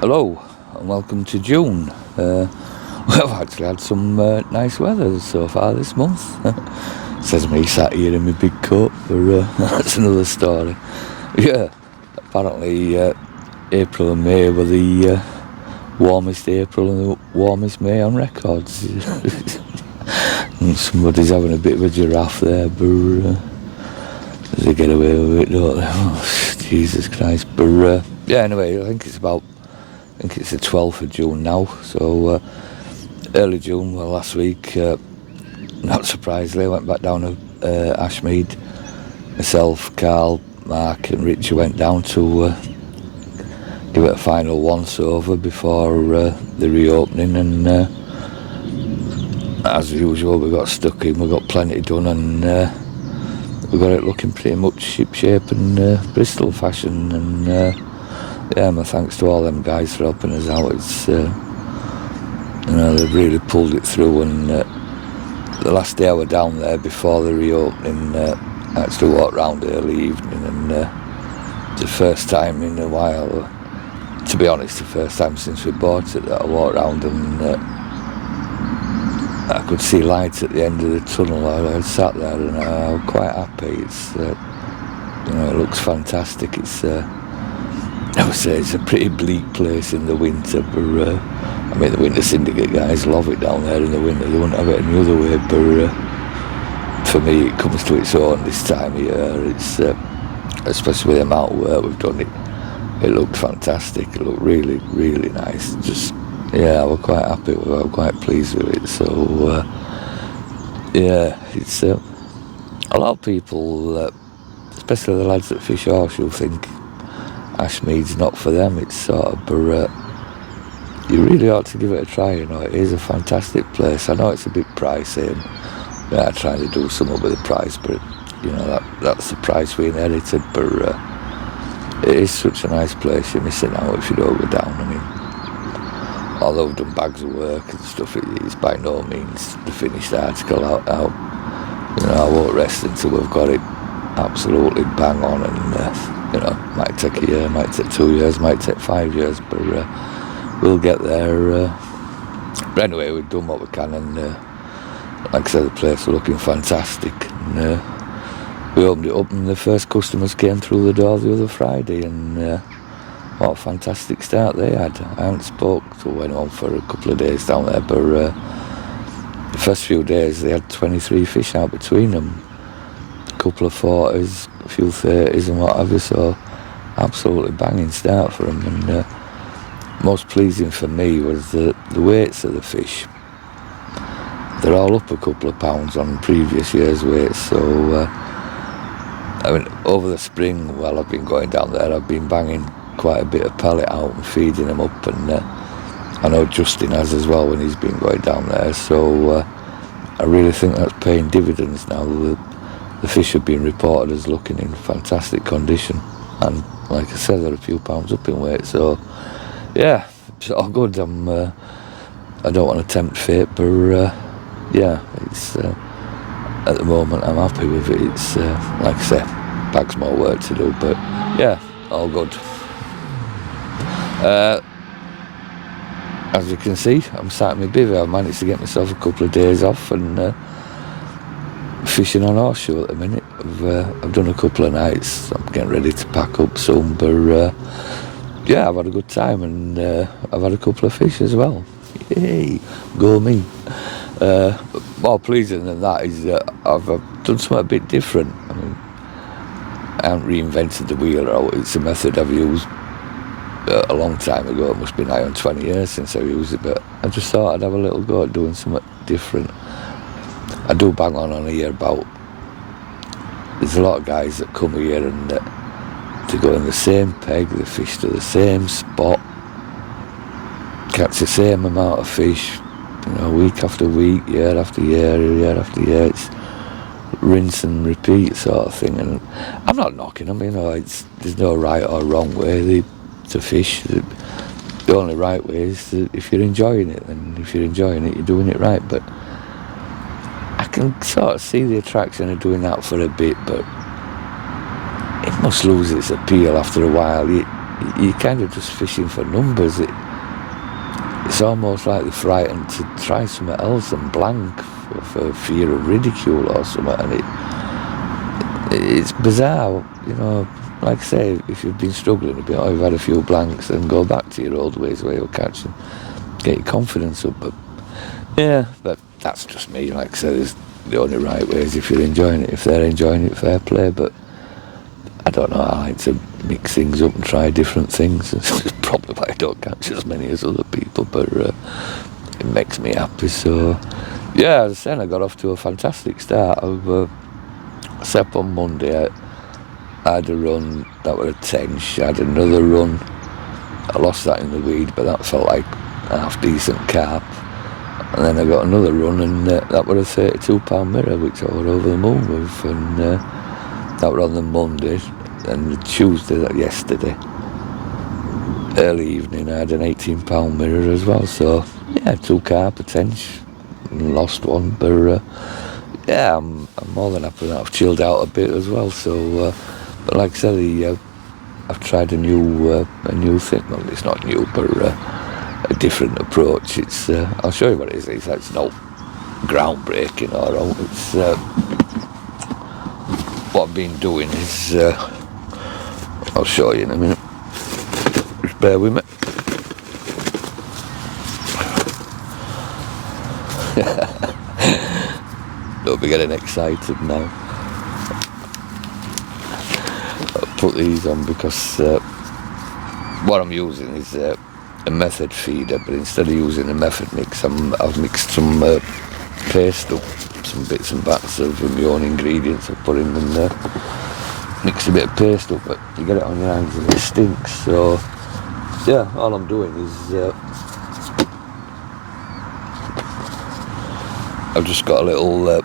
Hello and welcome to June. We've actually had some nice weather so far this month. Says me sat here in my big coat, but that's another story. Yeah, apparently April and May were the warmest April and the warmest May on records. And somebody's having a bit of a giraffe there, but they get away with it, don't they? Oh, Jesus Christ. But yeah, anyway, I think it's the 12th of June now, so early June, well, last week, not surprisingly, I went back down to Ashme. Myself, Carl, Mark and Richie went down to give it a final once-over before the reopening, and as usual, we got stuck in, we got plenty done, and we got it looking pretty much ship-shape and Bristol fashion, and yeah, my thanks to all them guys for helping us out. It's they've really pulled it through, and the last day I was down there before the reopening, I actually walked round early evening, and the first time in a while, to be honest, the first time since we bought it that I walked round and I could see lights at the end of the tunnel. I sat there and I was quite happy. It's it looks fantastic. It's I would say it's a pretty bleak place in the winter, but I mean the Winter Syndicate guys love it down there in the winter. They wouldn't have it any other way, but for me it comes to its own this time of year. It's especially with the amount of work we've done, it looked fantastic. It looked really, really nice. Just yeah, I was quite happy with it. I was quite pleased with it. So yeah, it's a lot of people, especially the lads that fish horseshoe, think Ashmead's not for them. It's sort of, but you really ought to give it a try. It is a fantastic place. I know it's a bit pricey, and yeah, trying to do something with the price, but that's the price we inherited. But it is such a nice place. You're missing out if you don't go down. I mean, although we've done bags of work and stuff, it's by no means the finished article out. I won't rest until we've got it absolutely bang on, and might take a year, might take 2 years, might take 5 years, but we'll get there. But anyway, we've done what we can, and like I said, the place was looking fantastic, and we opened it up, and the first customers came through the door the other Friday, and what a fantastic start they had. I haven't spoke to anyone for a couple of days down there, but the first few days they had 23 fish out between them, a couple of 40s, a few 30s and what have you, so absolutely banging start for them. And most pleasing for me was the weights of the fish. They're all up a couple of pounds on previous year's weights, so I mean, over the spring, while I've been going down there, I've been banging quite a bit of pellet out and feeding them up, and I know Justin has as well when he's been going down there, so I really think that's paying dividends now. The fish have been reported as looking in fantastic condition, and like I said, they're a few pounds up in weight, so yeah, it's all good. I don't want to tempt fate, but yeah, it's at the moment I'm happy with it. It's like I say, bags more work to do, but yeah, all good. As you can see, I'm sat in my bivvy. I've managed to get myself a couple of days off and fishing on horseshoe at the minute. I've done a couple of nights. I'm getting ready to pack up soon, but yeah, I've had a good time, and I've had a couple of fish as well. Yay, go me. More pleasing than that is that I've done something a bit different. I mean, I haven't reinvented the wheel. It's a method I've used a long time ago. It must be nigh on 20 years since I used it, but I just thought I'd have a little go at doing something different. I do bang on here about, there's a lot of guys that come here and to go in the same peg, they fish to the same spot, catch the same amount of fish, week after week, year after year, year after year. It's rinse and repeat sort of thing, and I'm not knocking them, there's no right or wrong way to fish. The only right way is that if you're enjoying it, then if you're enjoying it, you're doing it right. But I can sort of see the attraction of doing that for a bit, but it must lose its appeal after a while. you're kind of just fishing for numbers. It's almost like they're frightened to try something else and blank for fear of ridicule or something, and it's bizarre, you know. Like I say, if you've been struggling a bit, or you've had a few blanks, then go back to your old ways where you're catching, get your confidence up. But yeah, but that's just me. Like I say, there's the only right ways if you're enjoying it. If they're enjoying it, fair play. But I don't know, I like to mix things up and try different things. It's probably why I don't catch as many as other people, but it makes me happy. So yeah, as I said, I got off to a fantastic start. I set up on Monday. I had a run that was a 10sh. I had another run. I lost that in the weed, but that felt like a half decent carp. And then I got another run, and that was a £32 mirror, which I was over the moon with. And that was on the Monday. And the Tuesday, yesterday, early evening, I had an £18 mirror as well. So yeah, 2 carp, a 10sh, and lost one. But yeah, I'm more than happy that I've chilled out a bit as well. So. But like I said, I've tried a new thing. Well, it's not new, but a different approach. It's I'll show you what it is. It's not groundbreaking or all. It's what I've been doing is I'll show you in a minute. Just bear with me. Don't be getting excited now. Put these on because what I'm using is a method feeder, but instead of using a method mix, I've mixed some paste up, some bits and bats of my own ingredients. I've put in and mixed a bit of paste up, but you get it on your hands and it stinks. So yeah, all I'm doing is I've just got a little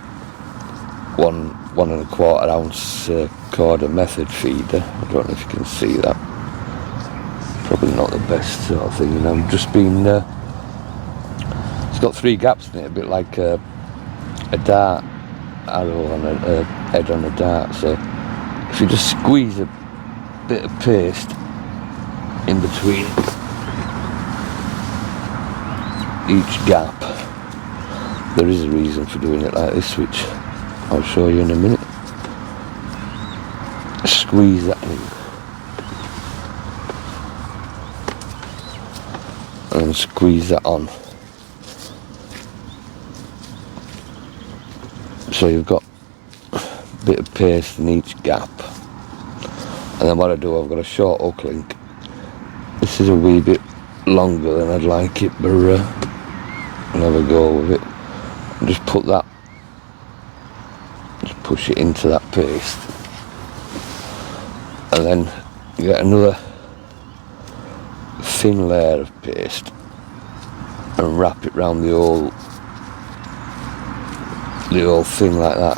1 1¼ ounce Corda method feeder. I don't know if you can see that. Probably not the best sort of thing. And I've just been. It's got 3 gaps in it, a bit like a dart arrow on a head on a dart. So if you just squeeze a bit of paste in between each gap, there is a reason for doing it like this, which I'll show you in a minute. Squeeze that in and squeeze that on, so you've got a bit of paste in each gap. And then what I do, I've got a short hook link. This is a wee bit longer than I'd like it, but I'll have a go with it. And just put that, just push it into that paste, and then you get another thin layer of paste and wrap it round the whole thing like that.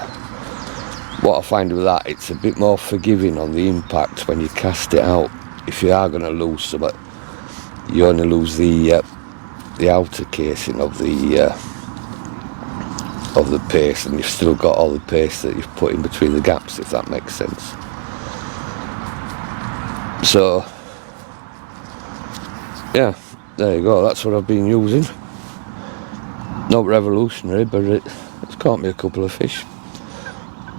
What I find with that, it's a bit more forgiving on the impact when you cast it out. If you are going to lose some, you only lose the outer casing of the paste, and you've still got all the paste that you've put in between the gaps, if that makes sense. So yeah, there you go, that's what I've been using. Not revolutionary, but it's caught me a couple of fish.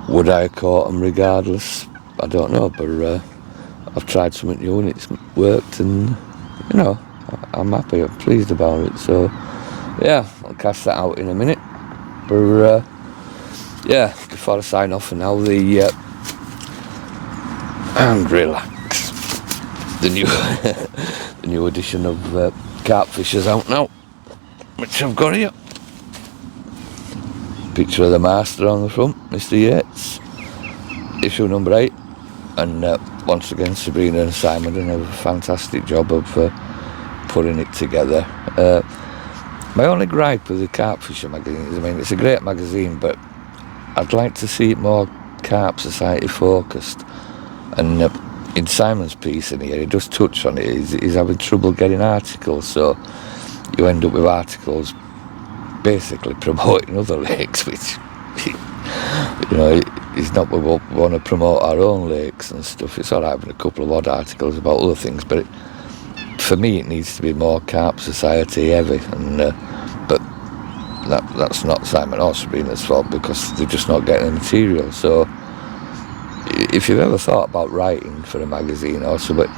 Would I have caught them regardless? I don't know, but I've tried something new and it's worked, and you know, I'm happy, I'm pleased about it. So yeah, I'll cast that out in a minute. But yeah, before I sign off for now, and relax, the new edition of Catfish is out now, which I've got here. Picture of the master on the front, Mr. Yates, issue number 8, and once again Sabrina and Simon done a fantastic job of putting it together. My only gripe with the Carp magazine is, I mean, it's a great magazine, but I'd like to see it more Carp Society focused. And in Simon's piece in here, he does touch on it, he's having trouble getting articles, so you end up with articles basically promoting other lakes, which, you know, it's not we want to promote our own lakes and stuff. It's all right having a couple of odd articles about other things, but for me it needs to be more Carp Society heavy, and but that's not Simon or Sabrina's fault, because they're just not getting the material. So if you've ever thought about writing for a magazine or something,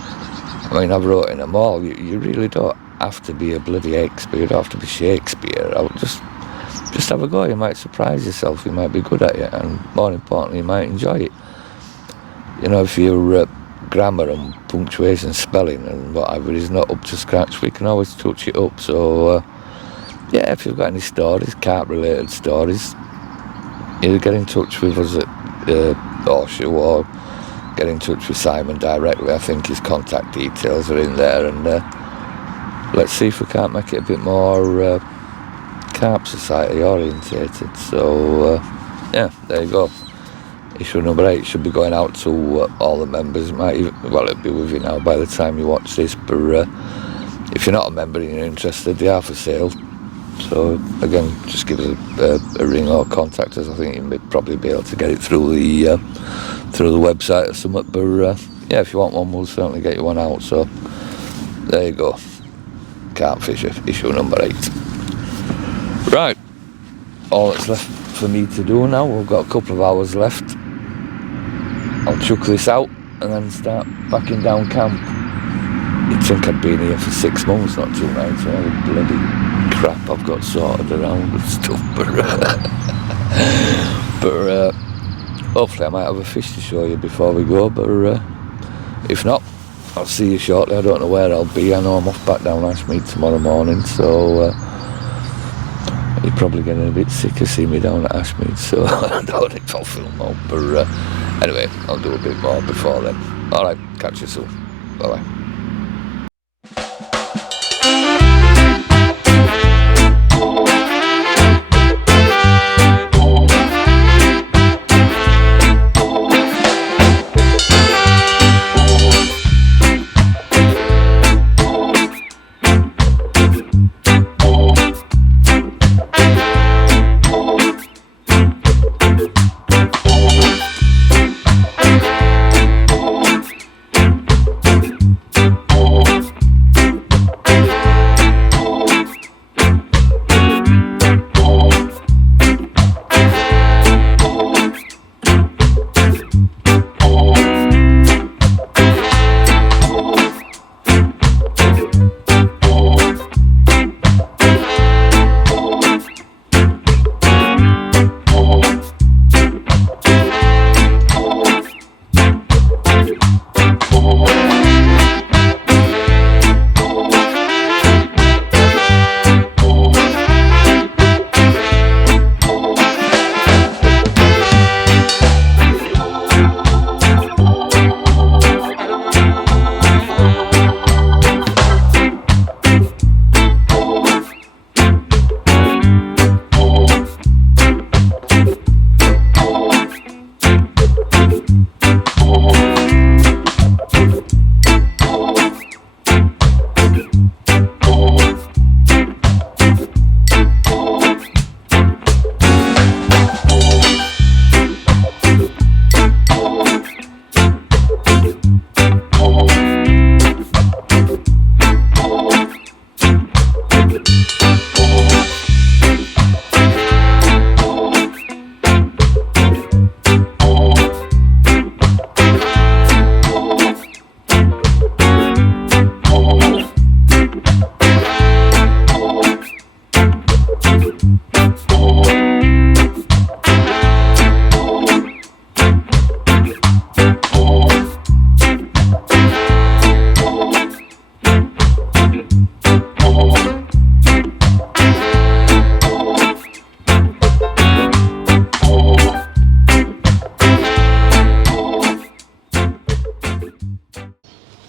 I mean, I've wrote in them all. You really don't have to be a bloody expert. You don't have to be Shakespeare. I would just have a go. You might surprise yourself. You might be good at it, and more importantly, you might enjoy it. You know, if your grammar and punctuation, spelling and whatever is not up to scratch, we can always touch it up. So yeah, if you've got any stories, carp-related stories, either get in touch with us at Horseshoe, or get in touch with Simon directly. I think his contact details are in there, and let's see if we can't make it a bit more Carp Society orientated. So yeah, there you go. Issue number 8 should be going out to all the members. It might even, well, it'll be with you now by the time you watch this, but if you're not a member and you're interested, they are for sale. So again, just give us a ring or contact us. I think you may probably be able to get it through the website or something. But yeah, if you want one, we'll certainly get you one out. So there you go. Catfish issue number 8. Right, all that's left for me to do now, we've got a couple of hours left. I'll chuck this out and then start backing down camp. You'd think I'd been here for 6 months, not 2 nights. All the bloody crap I've got sorted around and stuff. But hopefully I might have a fish to show you before we go. But if not, I'll see you shortly. I don't know where I'll be. I know I'm off back down Ashme tomorrow morning, so you're probably getting a bit sick of seeing me down at Ashme, so I don't know if I'll film more. But anyway, I'll do a bit more before then. Alright, catch you soon. Bye-bye.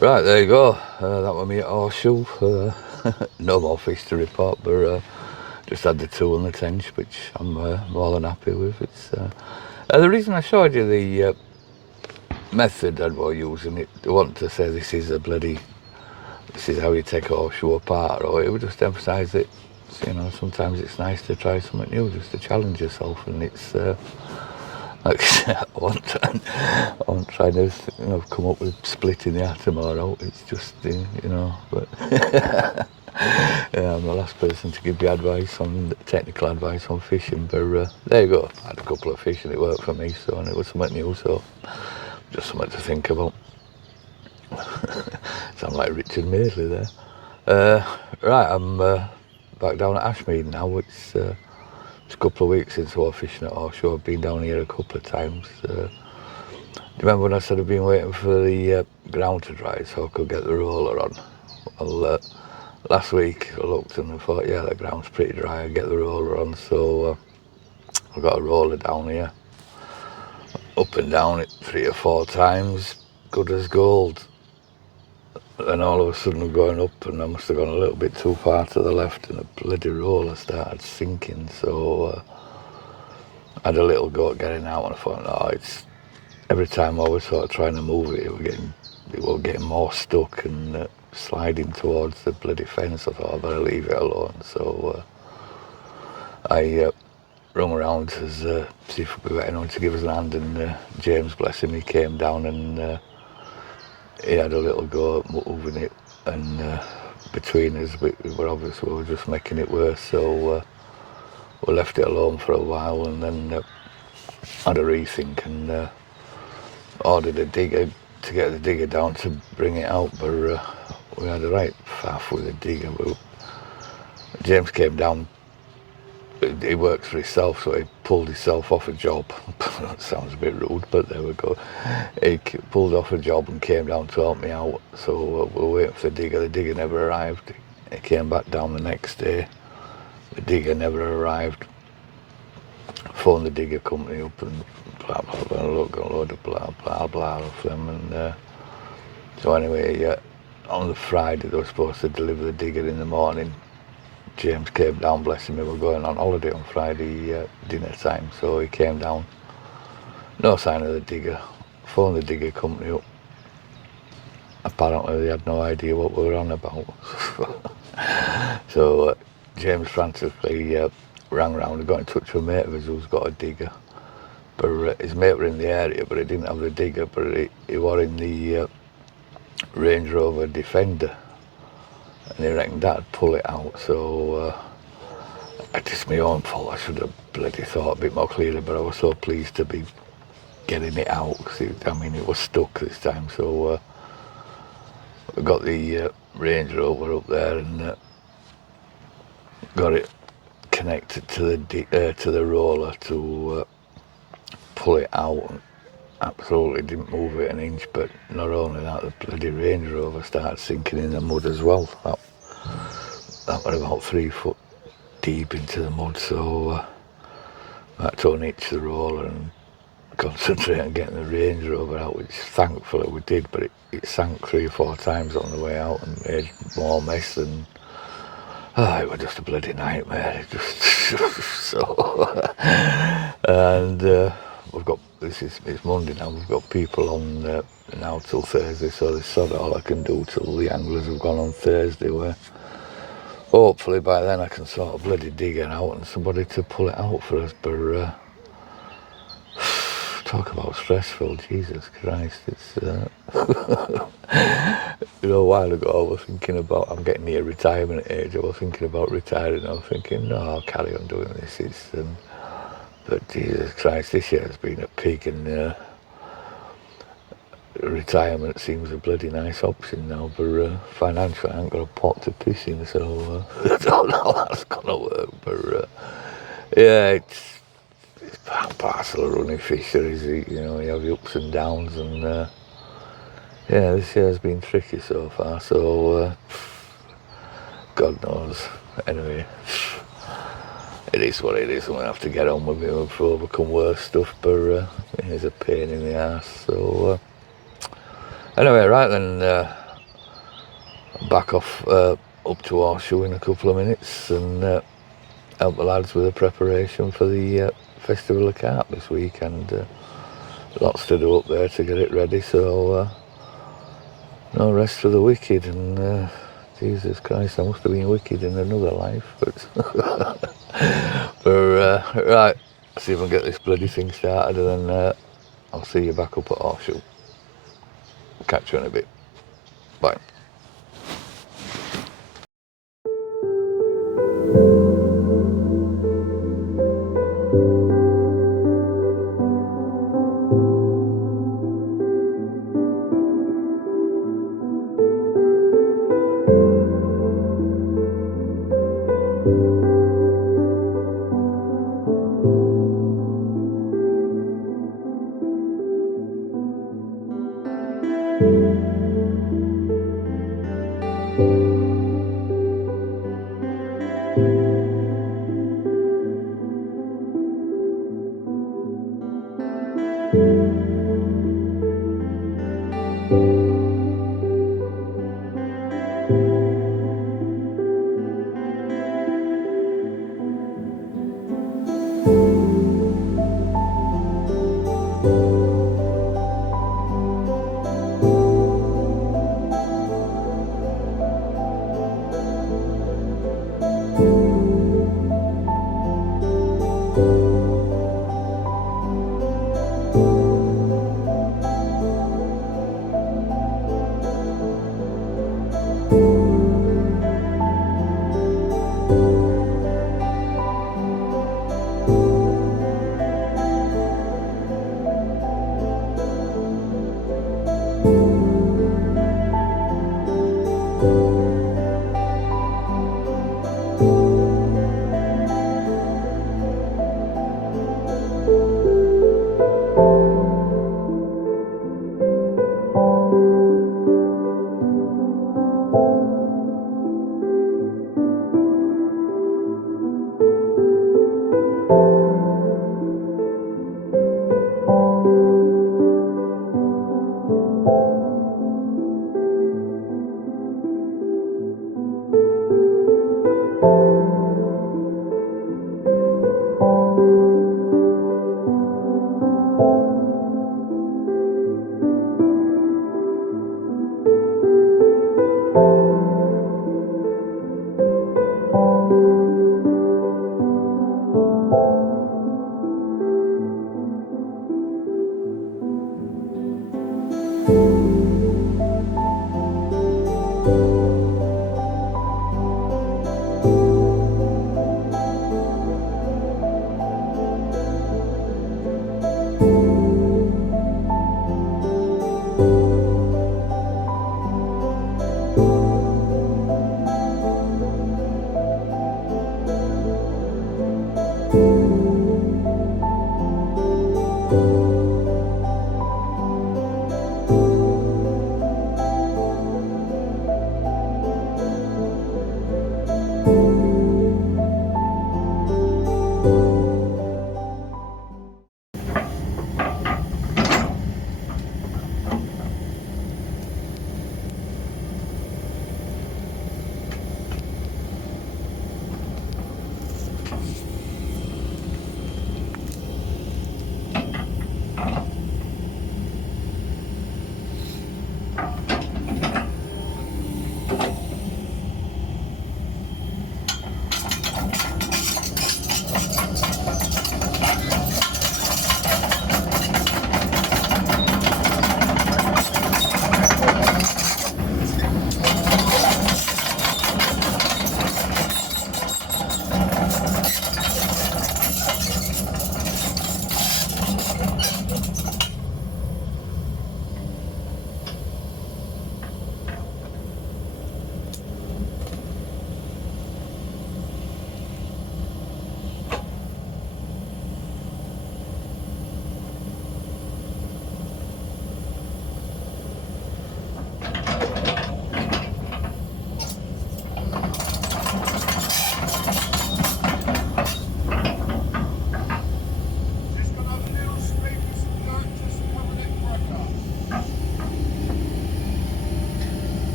Right, there you go. That was me at Horseshoe. No more fish to report, but just had the 2 on the tench, which I'm more than happy with. It's the reason I showed you the method I was using. I want to say this is how you take a horseshoe apart, or it would just emphasise that, you know, sometimes it's nice to try something new, just to challenge yourself, and it's Like I said, I won't try to come up with splitting the atom or out. It's just but yeah, I'm the last person to give you technical advice on fishing. But there you go. I had a couple of fish and it worked for me. So and it was something new. So just something to think about. Sound like Richard Madeley there. Right, I'm back down at Ashme now. It's a couple of weeks since I was fishing at offshore. I've been down here a couple of times. Do you remember when I said I've been waiting for the ground to dry so I could get the roller on? Well, last week I looked and I thought, yeah, the ground's pretty dry, I'll get the roller on. So I've got a roller down here. Up and down it 3 or 4 times, good as gold. Then all of a sudden I'm going up and I must have gone a little bit too far to the left and the bloody roller started sinking. So I had a little go at getting out and I thought, no, it's every time I was sort of trying to move it, it was getting more stuck and sliding towards the bloody fence. I thought I better leave it alone. So I rung around to see if we could get anyone to give us a hand, and James, bless him, he came down and he had a little go at moving it, and between us we were just making it worse. So we left it alone for a while and then had a rethink and ordered a digger to get the digger down to bring it out, but we had a right faff with the digger. James came down, he works for himself, so he pulled himself off a job. That sounds a bit rude, but there we go. He pulled off a job and came down to help me out, so we were waiting for the digger never arrived. He came back down the next day, the digger never arrived. Phoned the digger company up and blah blah blah, a load of blah blah blah off them, and so anyway, on the Friday they were supposed to deliver the digger in the morning. James came down, bless him, we were going on holiday on Friday dinner time, so he came down, no sign of the digger. Phoned the digger company up, apparently they had no idea what we were on about. So James frantically rang round and got in touch with a mate of his who's got a digger, but his mate were in the area, but he didn't have the digger, but he was in the Range Rover Defender, and he reckoned that'd pull it out. So it's my own fault, I should have bloody thought a bit more clearly, but I was so pleased to be getting it out, because it was stuck this time. So we got the Range Rover up there and got it connected to the roller to pull it out, and absolutely didn't move it an inch. But not only that, the bloody Range Rover started sinking in the mud as well. That was about 3 foot deep into the mud, so I had to unhitch the roller and concentrate on getting the Range Rover out, which thankfully we did, but it sank 3 or 4 times on the way out and made more mess than... it was just a bloody nightmare. It just so... and we've got... It's Monday now, we've got people on now till Thursday, so this is sort of all I can do till the anglers have gone on Thursday, where hopefully by then I can sort of bloody dig it out and somebody to pull it out for us. But talk about stressful, Jesus Christ. It's a while ago I was thinking about, I'm getting near retirement age, I was thinking about retiring. I was thinking, no, I'll carry on doing this. But Jesus Christ, this year has been a peak, and retirement seems a bloody nice option now, but financially I ain't got a pot to piss in, so I don't know how that's gonna work. But yeah, it's part and parcel of running fisheries. You have your ups and downs, and yeah, this year has been tricky so far. So God knows. Anyway, it is what it is, and we have to get on with it and overcome worse stuff. But it is a pain in the ass. So anyway, right then, back off up to Horseshoe in a couple of minutes and help the lads with the preparation for the Festival of Carp this weekend. Lots to do up there to get it ready, so no rest for the wicked. And Jesus Christ, I must have been wicked in another life. But right, see if I can get this bloody thing started, and then I'll see you back up at Horseshoe. Catch you in a bit. Bye.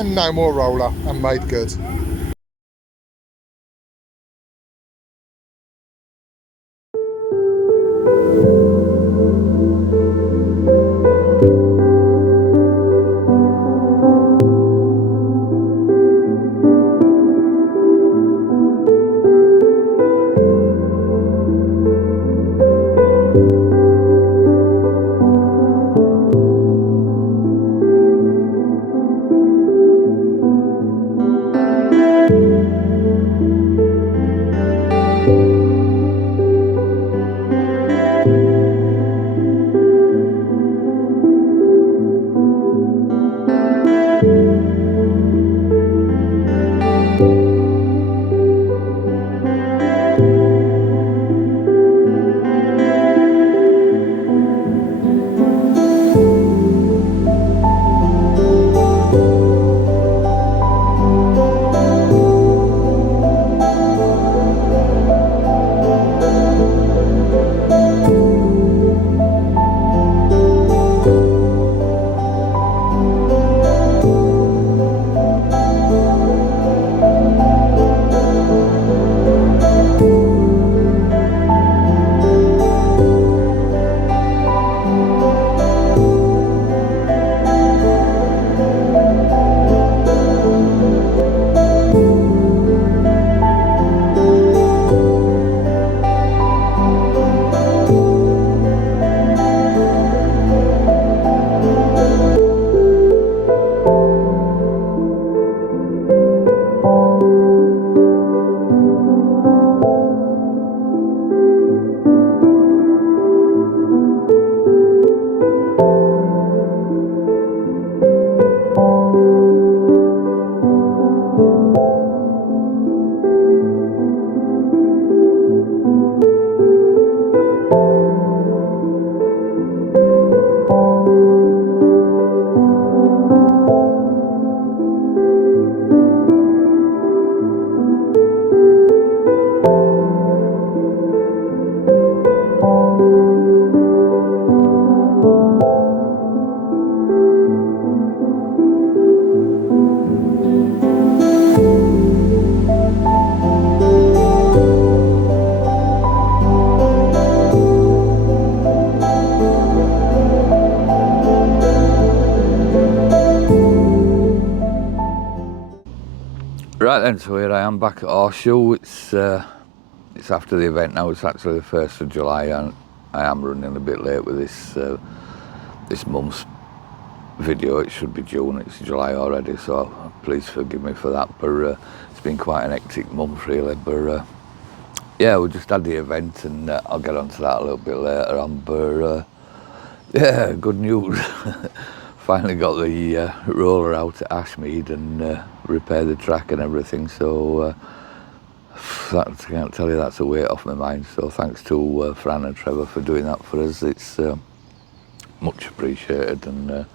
and no more roller, and made good. Right then, so here I am back at Horseshoe. It's after the event now. It's actually the 1st of July, and I am running a bit late with this month's video. It should be June. It's July already, so please forgive me for that. But it's been quite an hectic month, really. But yeah, we just had the event, and I'll get onto that a little bit later on. But yeah, good news. Finally got the roller out at Ashme and repaired the track and everything. So I can't tell you, that's a weight off my mind. So thanks to Fran and Trevor for doing that for us. It's much appreciated, and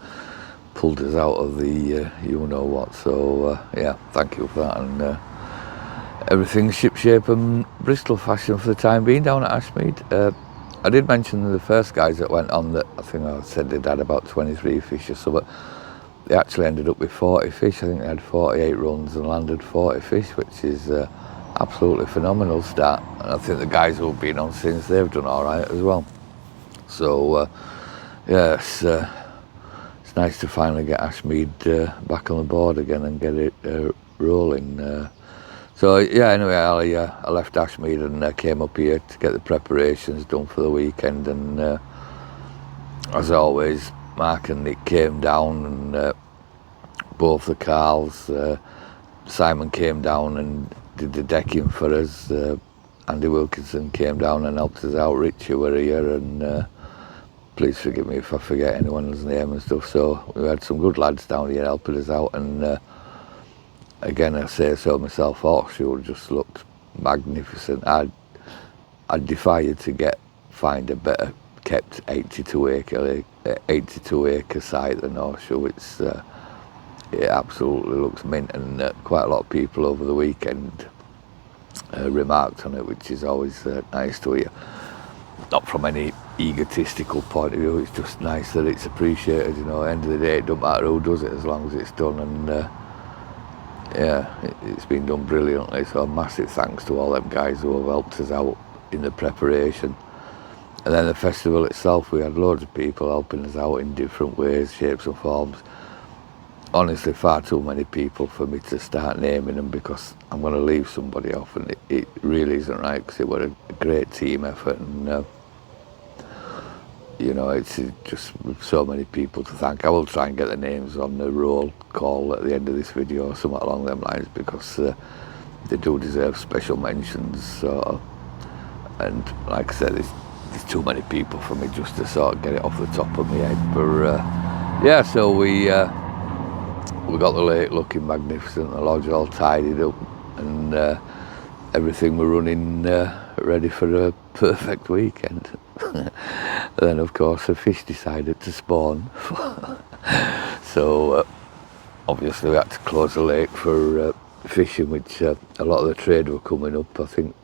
pulled us out of the you know what. So yeah, thank you for that. And everything's shipshape and Bristol fashion for the time being down at Ashmead. I did mention the first guys that went on that I think I said they'd had about 23 fish or so, but they actually ended up with 40 fish. I think they had 48 runs and landed 40 fish, which is absolutely phenomenal start. And I think the guys who've been on since, they've done all right as well. So yeah, it's nice to finally get Ashmead back on the board again and get it rolling. So yeah, anyway, I left Ashmead and came up here to get the preparations done for the weekend. And as always, Mark and Nick came down, and both the Carls. Simon came down and did the decking for us. Andy Wilkinson came down and helped us out. Richie were here, and please forgive me if I forget anyone's name and stuff. So we had some good lads down here helping us out, and again, I say so myself, Horseshoe just looked magnificent. I'd defy you to find a better kept 82 acre site than Horseshoe. It absolutely looks mint, and quite a lot of people over the weekend remarked on it, which is always nice to hear. Not from any egotistical point of view, it's just nice that it's appreciated. You know, at the end of the day, it don't matter who does it as long as it's done. And yeah, it's been done brilliantly. So a massive thanks to all them guys who have helped us out in the preparation. And then the festival itself, we had loads of people helping us out in different ways, shapes and forms. Honestly, far too many people for me to start naming them, because I'm going to leave somebody off, and it really isn't right, because it was a great team effort, and you know, it's just so many people to thank. I will try and get the names on the roll call at the end of this video or something along them lines, because they do deserve special mentions. So, and like I said, there's too many people for me just to sort of get it off the top of my head. But yeah, so we got the lake looking magnificent, the lodge all tidied up, and everything were running ready for a perfect weekend. Then of course the fish decided to spawn. So obviously we had to close the lake for fishing, which a lot of the trade were coming up. I think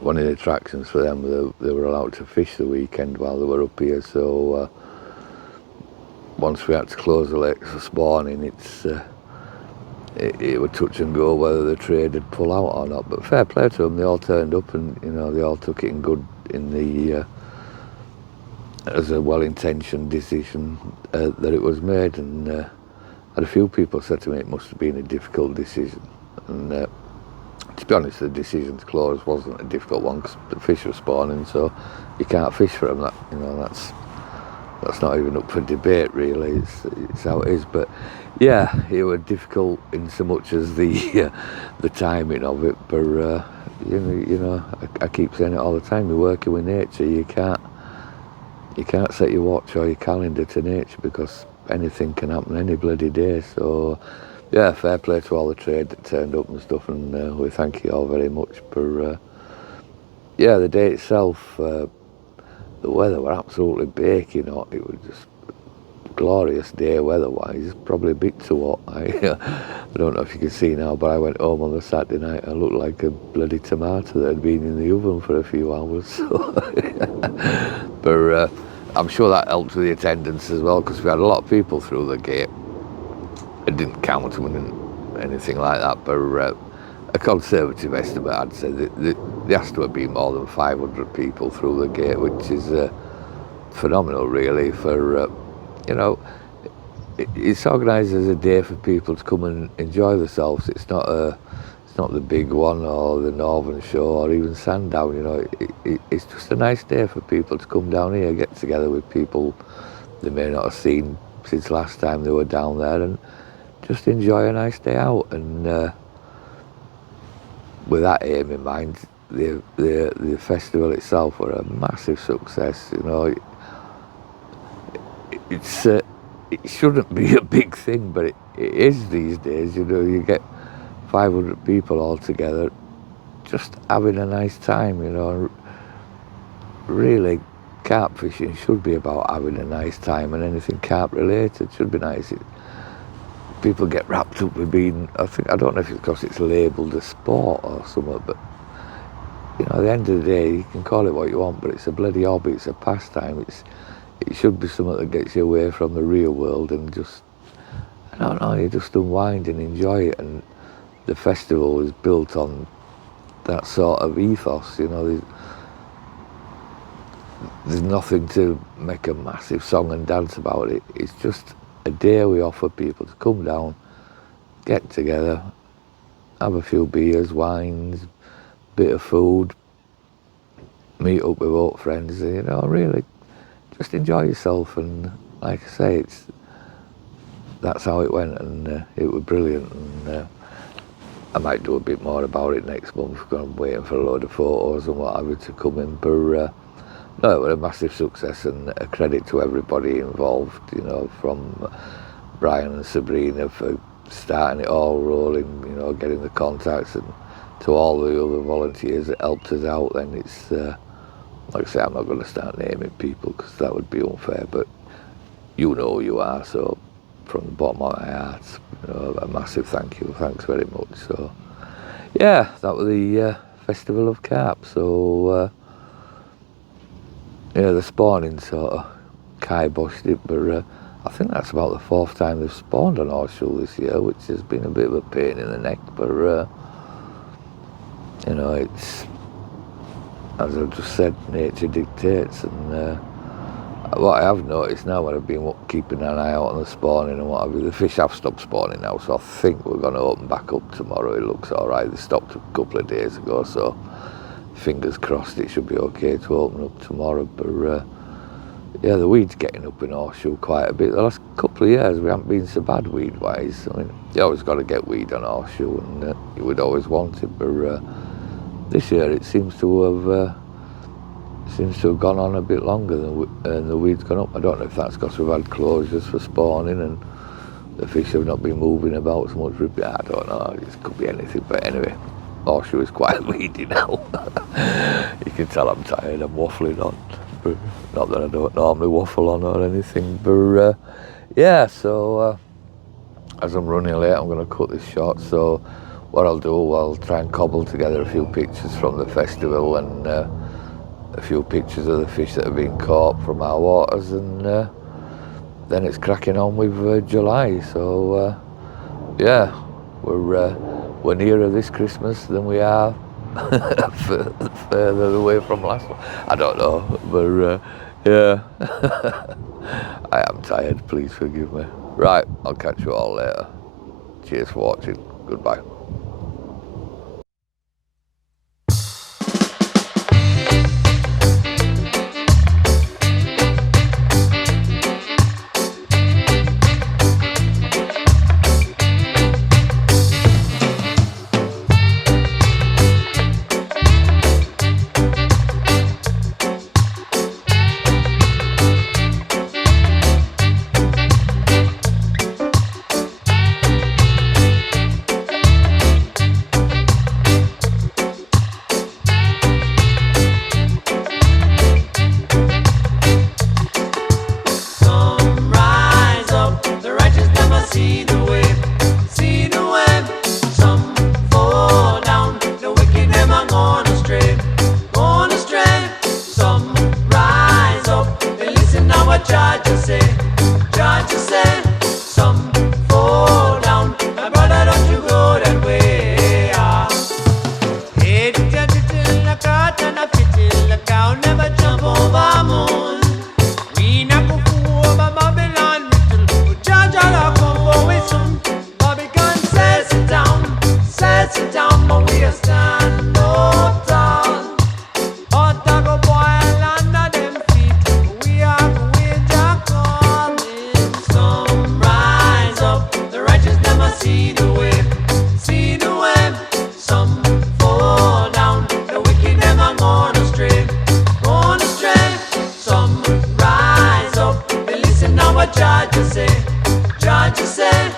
one of the attractions for them, they were allowed to fish the weekend while they were up here. So once we had to close the lake for spawning, it would touch and go whether the trade would pull out or not. But fair play to them, they all turned up, and you know, they all took it in good, in the as a well-intentioned decision that it was made. And had a few people said to me it must have been a difficult decision, and to be honest, the decision to close wasn't a difficult one, because the fish were spawning, so you can't fish for them. That, you know, that's not even up for debate, really. It's how it is. But yeah, it was difficult in so much as the timing of it. But you know, I keep saying it all the time. You're working with nature. You can't set your watch or your calendar to nature, because anything can happen any bloody day. So yeah, fair play to all the trade that turned up and stuff, and we thank you all very much. But yeah, the day itself, the weather were absolutely baking hot. It was just glorious day weather-wise, probably a bit too hot. I don't know if you can see now, but I went home on the Saturday night. I looked like a bloody tomato that had been in the oven for a few hours. So but I'm sure that helped with the attendance as well, because we had a lot of people through the gate. It didn't count them anything like that, but a conservative estimate, I'd say there has to have been more than 500 people through the gate, which is phenomenal, really. For you know, it's organised as a day for people to come and enjoy themselves. It's not the big one or the Northern Shore or even Sandown. You know, it's just a nice day for people to come down here, get together with people they may not have seen since last time they were down there, and just enjoy a nice day out. And with that aim in mind, the festival itself was a massive success. You know, it shouldn't be a big thing, but it is these days. You know, you get 500 people all together, just having a nice time. You know, really, carp fishing should be about having a nice time, and anything carp related should be nice. People get wrapped up with being, I don't know if it's because it's labelled a sport or something, but you know, at the end of the day, you can call it what you want, but it's a bloody hobby, it's a pastime. It should be something that gets you away from the real world, and just, I don't know, you just unwind and enjoy it. And the festival is built on that sort of ethos. You know, there's nothing to make a massive song and dance about it. It's just a day we offer people to come down, get together, have a few beers, wines, bit of food, meet up with old friends, and, you know, really just enjoy yourself. And like I say, that's how it went, and it was brilliant. And I might do a bit more about it next month, because I'm waiting for a load of photos and what have you to come in. But no, it was a massive success, and a credit to everybody involved, you know, from Brian and Sabrina for starting it all rolling, you know, getting the contacts, and to all the other volunteers that helped us out. Then it's, like I say, I'm not going to start naming people, because that would be unfair, but you know who you are. So from the bottom of my heart, you know, a massive thank you. Thanks very much. So yeah, that was the Festival of Carp. So yeah, the spawning sort of kiboshed it, but I think that's about the 4th time they've spawned on horseshoe this year, which has been a bit of a pain in the neck, but you know, it's, as I've just said, nature dictates. And what I have noticed now when I've been keeping an eye out on the spawning and what have you, the fish have stopped spawning now, so I think we're going to open back up tomorrow. It looks alright. They stopped a couple of days ago, so fingers crossed it should be okay to open up tomorrow. But yeah, the weed's getting up in horseshoe quite a bit. The last couple of years we haven't been so bad weed wise. I mean, you always got to get weed on horseshoe, and you would always want it, but this year it seems to have gone on a bit longer and the weed's gone up. I don't know if that's because we've had closures for spawning and the fish have not been moving about so much. I don't know, it could be anything, but anyway, horseshoe is quite weedy now. You can tell I'm tired, I'm waffling on. But not that I don't normally waffle on or anything, but yeah, so as I'm running late, I'm going to cut this short. So what I'll do, I'll try and cobble together a few pictures from the festival and a few pictures of the fish that have been caught from our waters, and then it's cracking on with July. So yeah, we're nearer this Christmas than we are further away from last one. I don't know, but yeah. I am tired, please forgive me. Right, I'll catch you all later. Cheers for watching. Goodbye. Judge, you say,